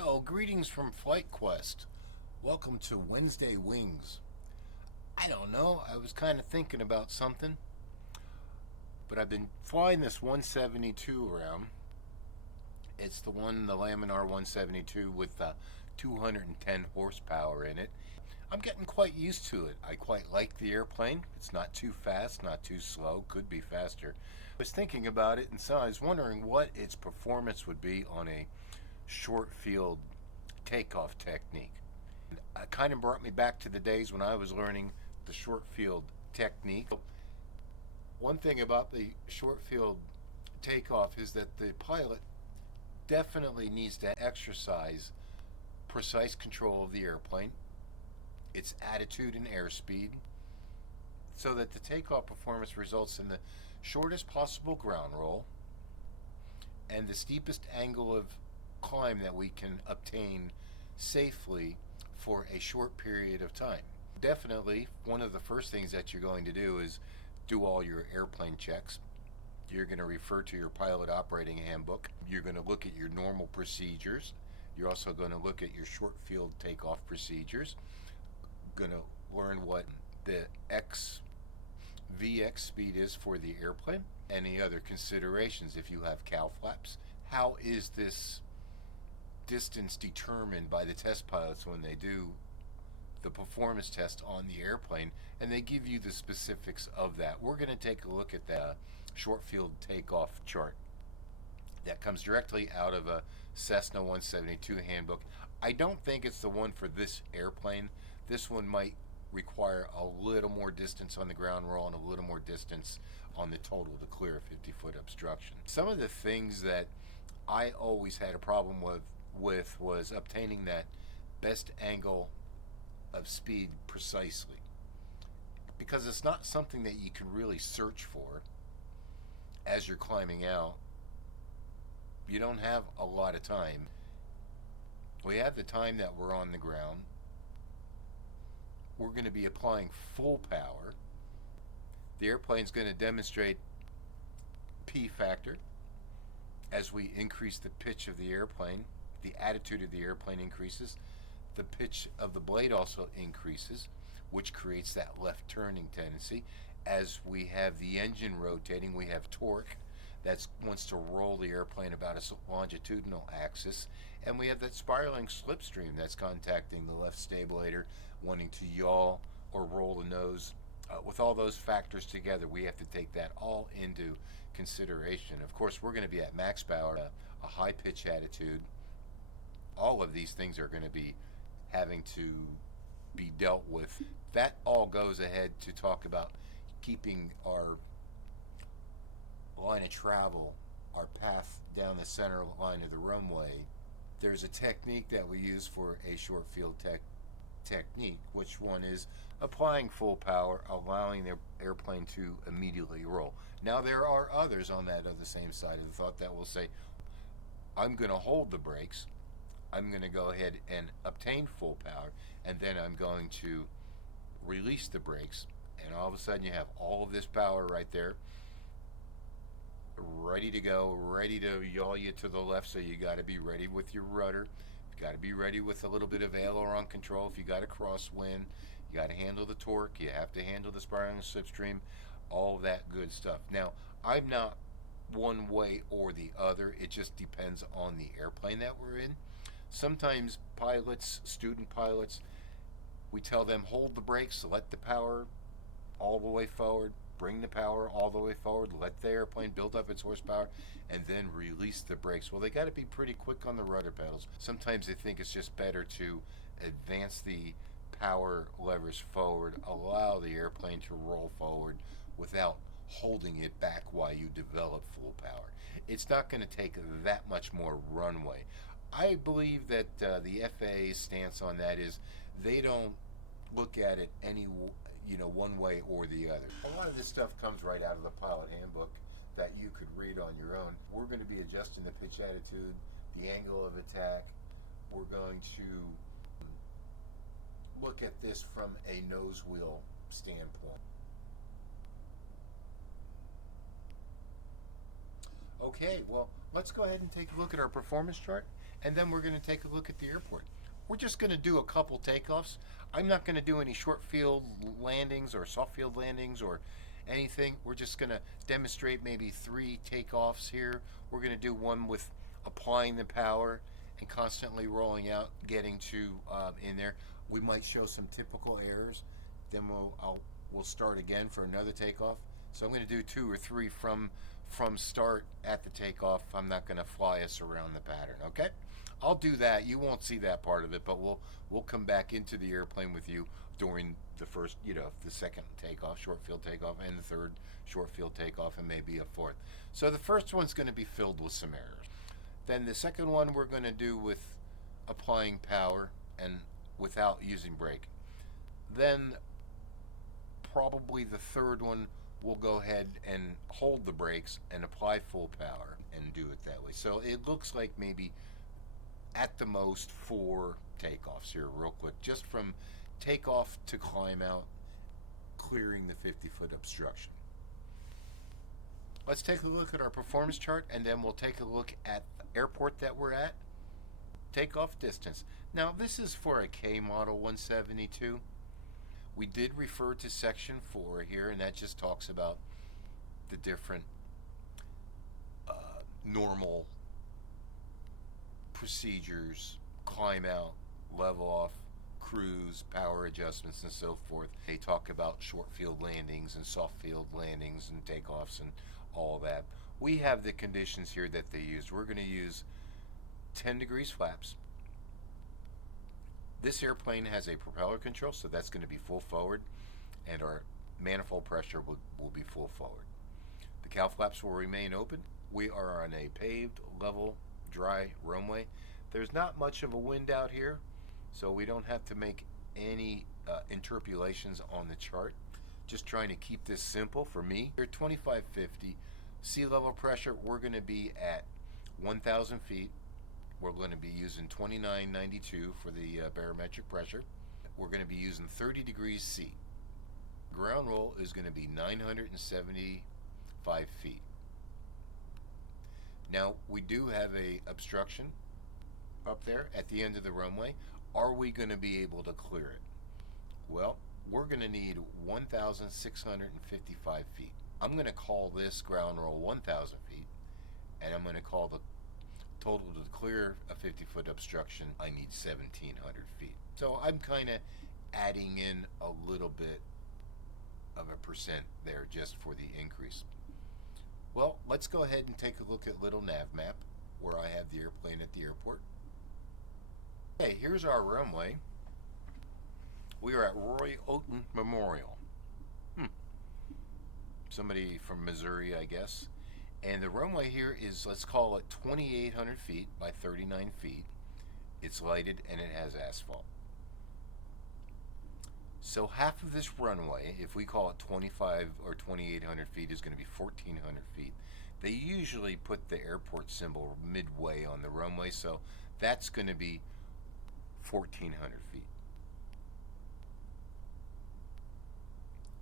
Well, greetings from Flight Quest. Welcome to Wednesday Wings. I don't know, I was kind of thinking about something, but I've been flying this 172 around. It's the Laminar 172 with 210 horsepower in it. I'm getting quite used to it. I quite like the airplane. It's not too fast, not too slow, could be faster. I was thinking about it, and so I was wondering what its performance would be on a short field takeoff technique. It kind of brought me back to the days when I was learning the short field technique. One thing about the short field takeoff is that the pilot definitely needs to exercise precise control of the airplane, its attitude and airspeed, so that the takeoff performance results in the shortest possible ground roll and the steepest angle of climb that we can obtain safely for a short period of time. Definitely, one of the first things that you're going to do is do all your airplane checks. You're going to refer to your pilot operating handbook. You're going to look at your normal procedures. You're also going to look at your short field takeoff procedures. Going to learn what the VX speed is for the airplane. Any other considerations if you have cow flaps. How is this distance determined by the test pilots when they do the performance test on the airplane, and they give you the specifics of that. We're going to take a look at the short field takeoff chart that comes directly out of a Cessna 172 handbook. I don't think it's the one for this airplane. This one might require a little more distance on the ground roll and a little more distance on the total to clear a 50-foot obstruction. Some of the things that I always had a problem with was obtaining that best angle of speed precisely, because it's not something that you can really search for as you're climbing out. You don't have a lot of time. We have the time that we're on the ground. We're going to be applying full power. The airplane's going to demonstrate P factor as we increase the pitch of the airplane. The attitude of the airplane increases. The pitch of the blade also increases, which creates that left turning tendency. As we have the engine rotating, we have torque that wants to roll the airplane about a longitudinal axis, and we have that spiraling slipstream that's contacting the left stabilator, wanting to yaw or roll the nose. With all those factors together, we have to take that all into consideration. Of course, we're going to be at max power, a high pitch attitude. All of these things are going to be having to be dealt with. That all goes ahead to talk about keeping our line of travel, our path down the center line of the runway. There's a technique that we use for a short field technique, which one is applying full power, allowing the airplane to immediately roll. Now there are others on that other same side of the thought that will say, I'm going to hold the brakes, I'm going to go ahead and obtain full power, and then I'm going to release the brakes, and all of a sudden you have all of this power right there ready to go, ready to yaw you to the left. So you got to be ready with your rudder, you got to be ready with a little bit of aileron control. If you got a crosswind, you got to handle the torque, you have to handle the spiraling slipstream, all that good stuff. Now, I'm not one way or the other, it just depends on the airplane that we're in. Sometimes pilots, student pilots, we tell them hold the brakes, let the power all the way forward, bring the power all the way forward, let the airplane build up its horsepower, and then release the brakes. Well, they got to be pretty quick on the rudder pedals. Sometimes they think it's just better to advance the power levers forward, allow the airplane to roll forward without holding it back while you develop full power. It's not going to take that much more runway. I believe that the FAA's stance on that is they don't look at it any one way or the other. A lot of this stuff comes right out of the pilot handbook that you could read on your own. We're going to be adjusting the pitch attitude, the angle of attack. We're going to look at this from a nose wheel standpoint. Okay, well, let's go ahead and take a look at our performance chart and then we're going to take a look at the airport. We're just going to do a couple takeoffs. I'm not going to do any short field landings or soft field landings or anything. We're just going to demonstrate maybe 3 takeoffs here. We're going to do one with applying the power and constantly rolling out, getting to in there. We might show some typical errors. Then we'll start again for another takeoff. So I'm going to do 2 or 3 from start at the takeoff. I'm not going to fly us around the pattern, okay? I'll do that. You won't see that part of it, but we'll come back into the airplane with you during the first, the second takeoff, short field takeoff, and the third short field takeoff, and maybe a fourth. So the first one's going to be filled with some errors. Then the second one we're going to do with applying power and without using brake. Then probably the third one we'll go ahead and hold the brakes and apply full power and do it that way. So it looks like maybe at the most 4 takeoffs here real quick, just from takeoff to climb out, clearing the 50-foot obstruction. Let's take a look at our performance chart, and then we'll take a look at the airport that we're at. Takeoff distance. Now this is for a K model 172. We did refer to section 4 here, and that just talks about the different normal procedures: climb out, level off, cruise, power adjustments, and so forth. They talk about short field landings and soft field landings and takeoffs and all that. We have the conditions here that they use. We're going to use 10 degrees flaps. This airplane has a propeller control, so that's going to be full forward, and our manifold pressure will be full forward. The cowl flaps will remain open. We are on a paved, level, dry runway. There's not much of a wind out here, so we don't have to make any interpolations on the chart. Just trying to keep this simple for me. Here, 2550 sea level pressure. We're going to be at 1,000 feet. We're going to be using 2992 for the barometric pressure. We're going to be using 30 degrees C. Ground roll is going to be 975 feet. Now, we do have a obstruction up there at the end of the runway. Are we going to be able to clear it? Well, we're going to need 1,655 feet. I'm going to call this ground roll 1,000 feet, and I'm going to call the total to clear a 50-foot obstruction, I need 1,700 feet. So I'm kind of adding in a little bit of a percent there just for the increase. Well, let's go ahead and take a look at little nav map where I have the airplane at the airport. Okay, here's our runway. We are at Roy Oten Memorial. Somebody from Missouri, I guess. And the runway here is, let's call it 2,800 feet by 39 feet. It's lighted and it has asphalt. So half of this runway, if we call it 25 or 2,800 feet, is going to be 1,400 feet. They usually put the airport symbol midway on the runway, so that's going to be 1,400 feet.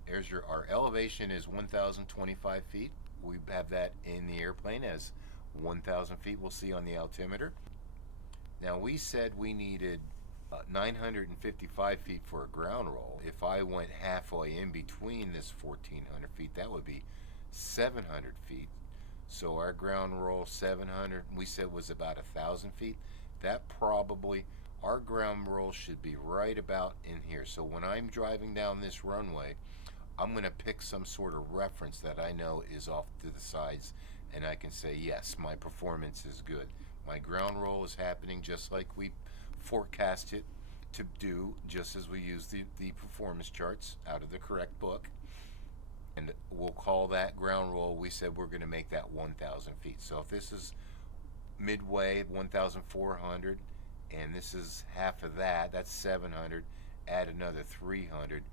There's our elevation is 1,025 feet. We have that in the airplane as 1,000 feet. We'll see on the altimeter. Now we said we needed 955 feet for a ground roll. If I went halfway in between this 1,400 feet, that would be 700 feet. So our ground roll 700, we said was about 1,000 feet. That probably, our ground roll should be right about in here. So when I'm driving down this runway, I'm going to pick some sort of reference that I know is off to the sides, and I can say, yes, my performance is good. My ground roll is happening just like we forecast it to do, just as we use the performance charts out of the correct book. And we'll call that ground roll. We said we're going to make that 1,000 feet. So if this is midway, 1,400, and this is half of that, that's 700, add another 300.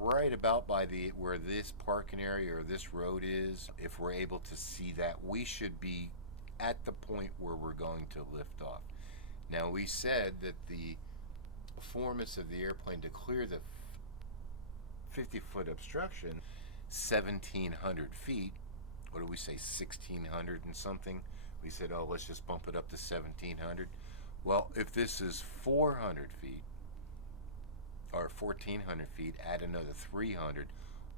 Right about by the where this parking area or this road is, if we're able to see that, we should be at the point where we're going to lift off. Now we said that the performance of the airplane to clear the 50-foot obstruction, 1,700 feet. What do we say, 1,600 and something? We said, oh, let's just bump it up to 1,700. Well, if this is 400 feet or 1,400 feet, add another 300,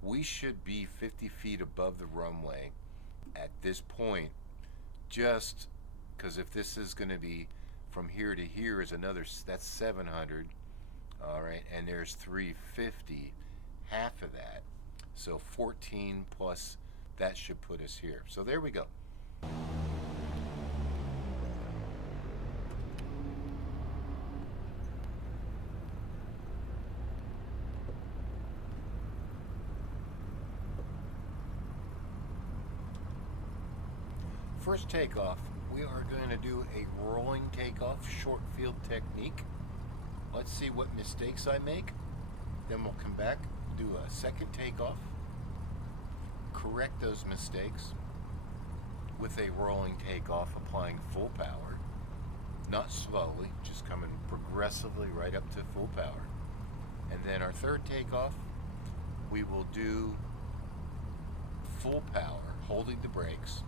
we should be 50 feet above the runway at this point, just because if this is going to be from here to here is another, that's 700, all right, and there's 350, half of that, so 14 plus that should put us here. So there we go. First takeoff, we are going to do a rolling takeoff, short field technique. Let's see what mistakes I make. Then we'll come back, do a second takeoff, correct those mistakes with a rolling takeoff, applying full power, not slowly, just coming progressively right up to full power. And then our third takeoff, we will do full power, holding the brakes,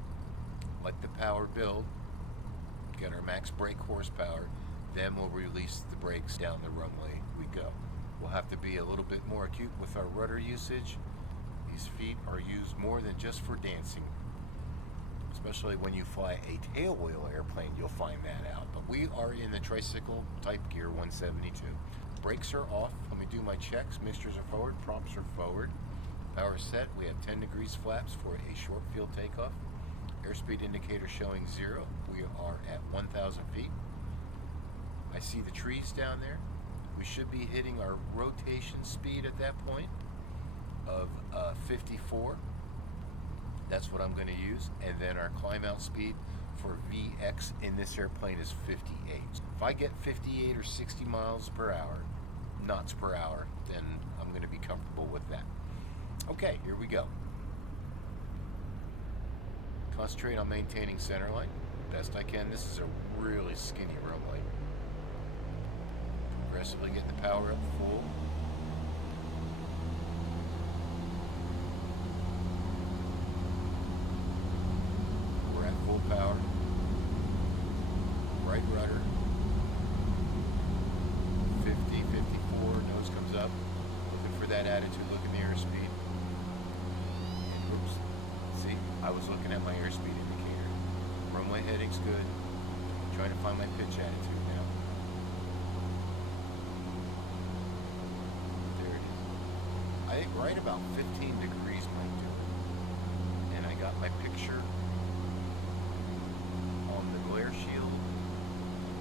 let the power build, get our max brake horsepower, then we'll release the brakes down the runway we go. We'll have to be a little bit more acute with our rudder usage. These feet are used more than just for dancing. Especially when you fly a tailwheel airplane, you'll find that out. But we are in the tricycle type gear 172. Brakes are off. Let me do my checks. Mixtures are forward, props are forward. Power set. We have 10 degrees flaps for a short field takeoff. Airspeed indicator showing 0. We are at 1,000 feet. I see the trees down there. We should be hitting our rotation speed at that point of 54. That's what I'm going to use. And then our climb out speed for VX in this airplane is 58. If I get 58 or 60 miles per hour, knots per hour, then I'm going to be comfortable with that. Okay, here we go. Concentrate on maintaining center line best I can. This is a really skinny runway. Progressively get the power up full. We're at full power. Right rudder. 50, 54, nose comes up. Looking for that attitude, look in the airspeed. And oops. See, I was looking at my airspeed indicator. Runway heading's good. I'm trying to find my pitch attitude now. There it is. I think right about 15 degrees might do it. And I got my picture on the glare shield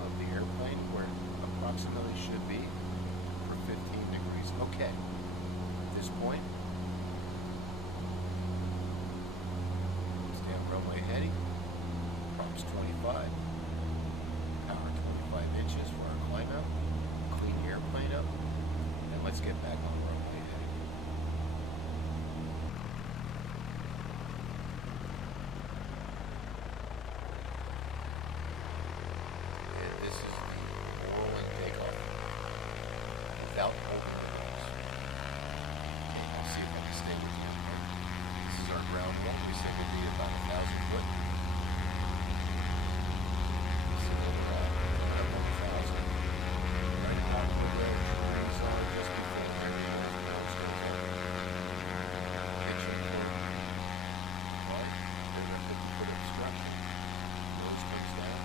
of the airplane where it approximately should be for 15 degrees. Okay, at this point, runway heading, props 25, power 25 inches for our climb out, clean the airplane up, and let's get back on runway heading. And this is the rolling takeoff without holding the nose. Okay, I'll see if I can stay with you. This is our ground one. We said we'd be about 1,000 foot. So we're at 1,000. Right about where the trees are, just before there is a nose goes up. Pitching forward. But there's a 50-foot obstruction. Nose comes down.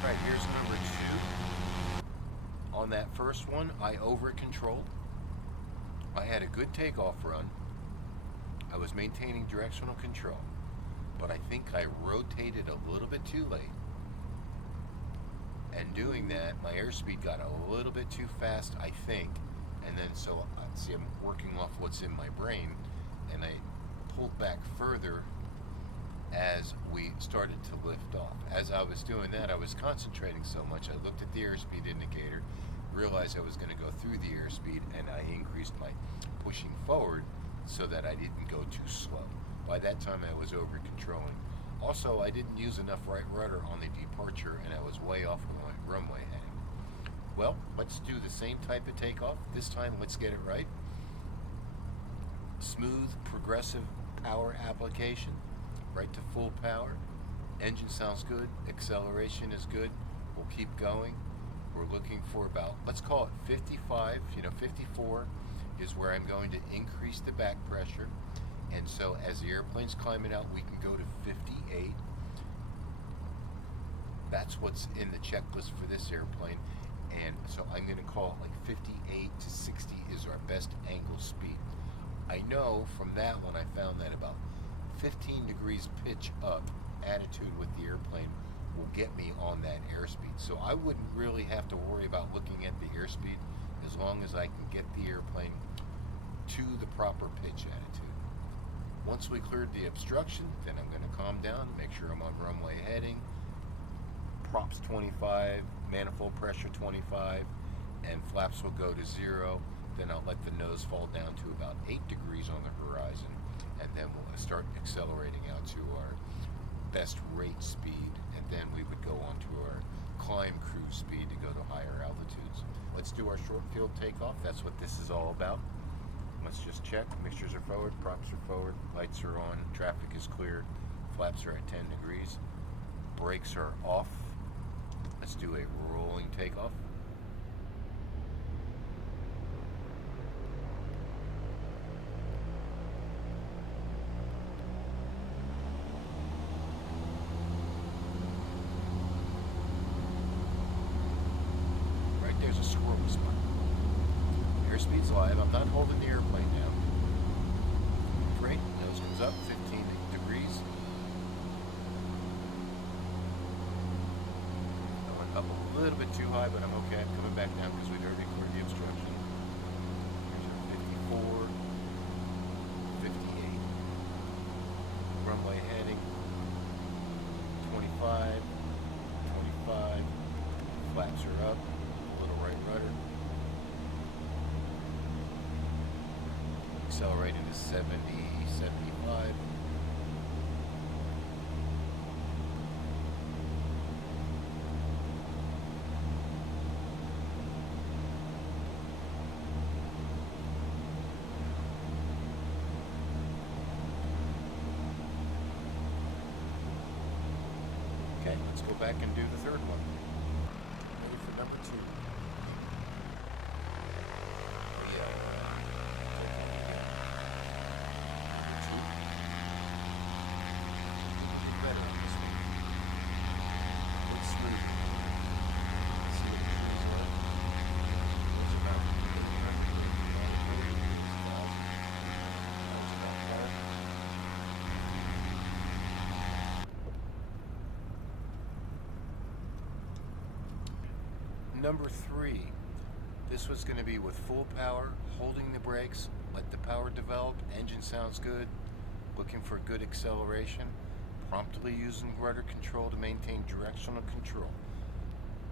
Alright, here's number 2. On that first one, I over-controlled. I had a good takeoff run. I was maintaining directional control, but I think I rotated a little bit too late. And doing that, my airspeed got a little bit too fast, I think. And then so, see, I'm working off what's in my brain, and I pulled back further as we started to lift off. As I was doing that, I was concentrating so much, I looked at the airspeed indicator, realized I was going to go through the airspeed, and I increased my pushing forward so that I didn't go too slow. By that time I was over controlling. Also, I didn't use enough right rudder on the departure, and I was way off my runway heading. Well, let's do the same type of takeoff. This time, let's get it right. Smooth, progressive power application, right to full power. Engine sounds good. Acceleration is good. We'll keep going. We're looking for about, let's call it 55, 54 is where I'm going to increase the back pressure. And so as the airplane's climbing out, we can go to 58. That's what's in the checklist for this airplane. And so I'm going to call it like 58 to 60 is our best angle speed. I know from that one I found that about 15 degrees pitch up attitude with the airplane will get me on that airspeed. So I wouldn't really have to worry about looking at the airspeed as long as I can get the airplane to the proper pitch attitude. Once we cleared the obstruction, then I'm going to calm down, make sure I'm on runway heading, props 25, manifold pressure 25, and flaps will go to 0. Then I'll let the nose fall down to about 8 degrees on the horizon, and then we'll start accelerating out to our best rate speed, and then we would go on to our climb cruise speed to go to higher altitudes. Let's do our short field takeoff. That's what this is all about. Let's just check. Mixtures are forward, props are forward, lights are on, traffic is cleared, flaps are at 10 degrees, brakes are off. Let's do a rolling takeoff. There's a squirrel spot. Airspeed's live. I'm not holding the airplane down. Great. Nose comes up, 15 degrees. I went up a little bit too high, but I'm okay. I'm coming back down because we'd already cleared the obstruction. Here's our 54, 58. Runway heading. 25, 25. Flaps are up. Rudder. Accelerating to 70, 75. Okay, let's go back and do the third one. Ready for number 2. Number 3, this was going to be with full power, holding the brakes, let the power develop, engine sounds good, looking for good acceleration, promptly using rudder control to maintain directional control.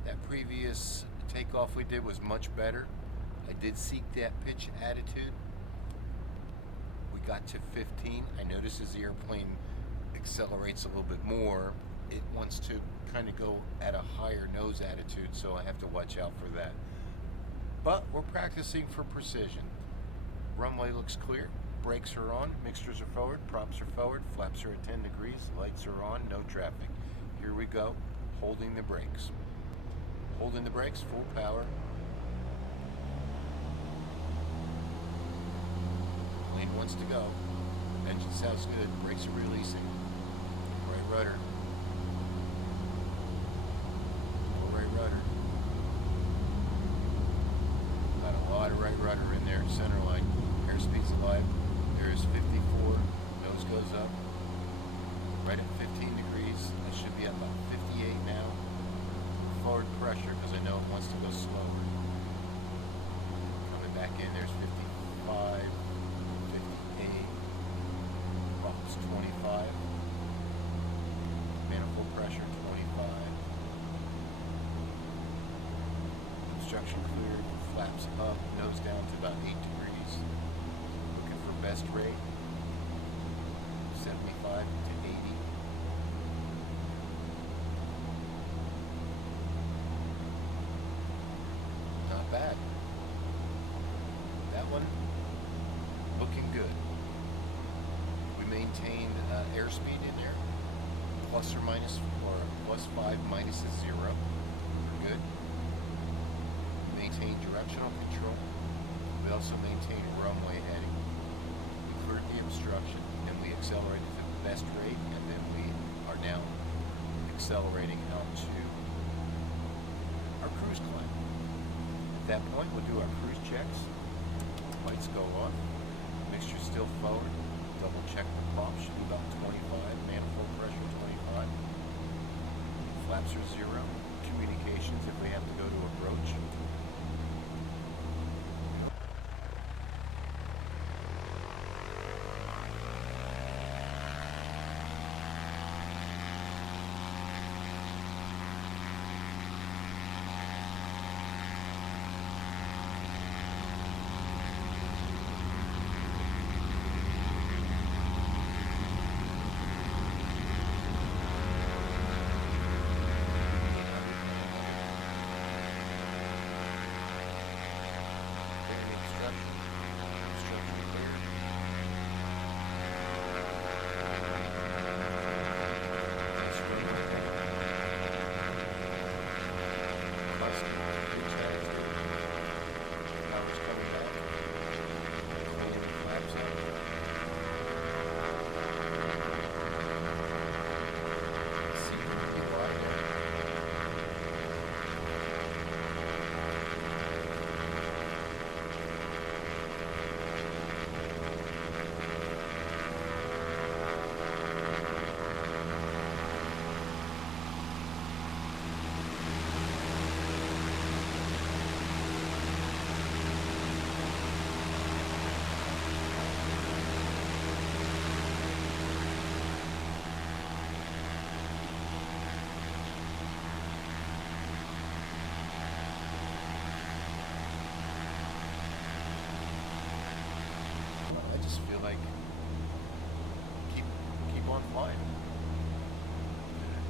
That previous takeoff we did was much better. I did seek that pitch attitude. We got to 15. I noticed as the airplane accelerates a little bit more, it wants to kind of go at a higher nose attitude, so I have to watch out for that. But we're practicing for precision. Runway looks clear, brakes are on, mixtures are forward, props are forward, flaps are at 10 degrees, lights are on, no traffic. Here we go, holding the brakes. Holding the brakes, full power. Plane wants to go. Engine sounds good, brakes are releasing. Right rudder. Right rudder. Got a lot of right rudder in there. Center line. Airspeed's alive. There's 54. Nose goes up. Right at 15 degrees. I should be at about 58 now. Forward pressure because I know it wants to go slower. Coming back in. There's 55. 58. Props 25. Manifold pressure 25. Obstruction cleared, flaps up, nose down to about 8 degrees. Looking for best rate, 75 to 80. Not bad. That one, looking good. We maintained airspeed in there. plus or minus, or +5 minus is 0. We're good. Maintain directional control. We also maintain runway heading. We cleared the obstruction, and we accelerated at the best rate, and then we are now accelerating out to our cruise climb. At that point, we'll do our cruise checks. Lights go off. Mixture still forward. Double check the prop. Should be about 25. Manifold pressure 25. Flaps are 0. Communications if we have to go to approach.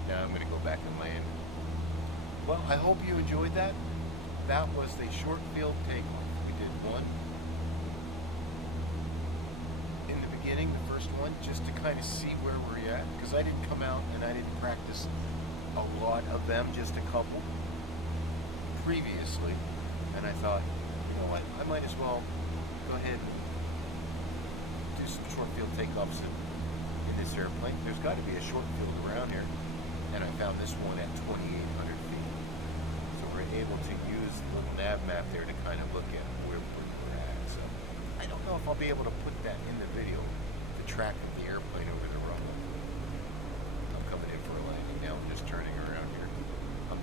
Now I'm going to go back and land. Well, I hope you enjoyed that. That was the short field takeoff. We did one in the beginning, the first one, just to kind of see where we're at, because I didn't come out and I didn't practice a lot of them, just a couple previously, and I thought, you know what, I might as well go ahead and do some short field takeoffs in this airplane. There's got to be a short field around here, and I found this one at 2,800 feet. So we're able to use the little nav map there to kind of look at where we're at. So I don't know if I'll be able to put that in the video, the track of the airplane over the runway. I'm coming in for a landing.